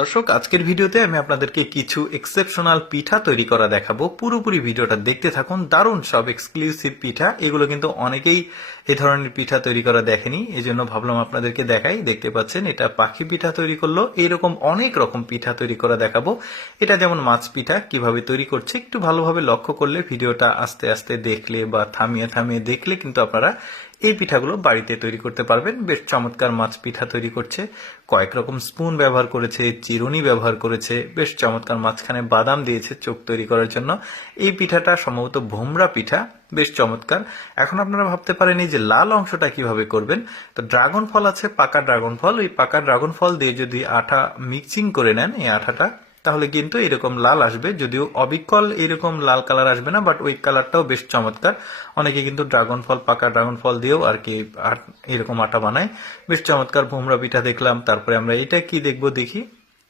দর্শক, আজকের ভিডিওতে আমি আপনাদেরকে কিছু এক্সেপশনাল পিঠা তৈরি করা দেখাবো। পুরোপুরি ভিডিওটা দেখতে থাকুন। দারুণ সব এক্সক্লুসিভ পিঠা, এগুলো কিন্তু অনেকেই এই ধরনের পিঠা তৈরি করা দেখেনি, এই জন্য ভাবলাম আপনাদেরকে দেখাই। দেখতে পাচ্ছেন এটা পাখি পিঠা তৈরি করলো, এইরকম অনেক রকম পিঠা তৈরি করা দেখাবো। এটা যেমন মাছ পিঠা কিভাবে তৈরি করছে একটু ভালোভাবে লক্ষ্য করলে, ভিডিওটা আস্তে আস্তে দেখলে বা থামিয়ে থামিয়ে দেখলে কিন্তু আপনারা এই পিঠাগুলো বাড়িতে তৈরি করতে পারবেন। বেশ চমৎকার মাছ পিঠা তৈরি করছে, কয়েক রকম স্পুন ব্যবহার করেছে, চিরুনি ব্যবহার করেছে, বেশ চমৎকার মাঝখানে বাদাম দিয়েছে চোখ তৈরি করার জন্য। এই পিঠাটা সম্ভবত ভোমরা পিঠা, বেশ চমৎকার। এখন আপনারা ভাবতে পারেন এই যে লাল অংশটা কিভাবে করবেন। তো ড্রাগন ফল আছে, পাকা ড্রাগন ফল, ওই পাকা ড্রাগন ফল দিয়ে যদি আঠা মিক্সিং করে নেন এই আঠাটা, তাহলে কিন্তু এরকম লাল আসবে। যদিও অবিকল এরকম লাল কালার আসবে না, বাট ওই কালারটাও বেশ চমৎকার। অনেকে কিন্তু ড্রাগন ফল, পাকা ড্রাগন ফল দিয়েও আর কি এরকম আটা বানায়। বেশ চমৎকার ভোমরা পিঠা দেখলাম। তারপরে আমরা এটা কি দেখবো দেখি।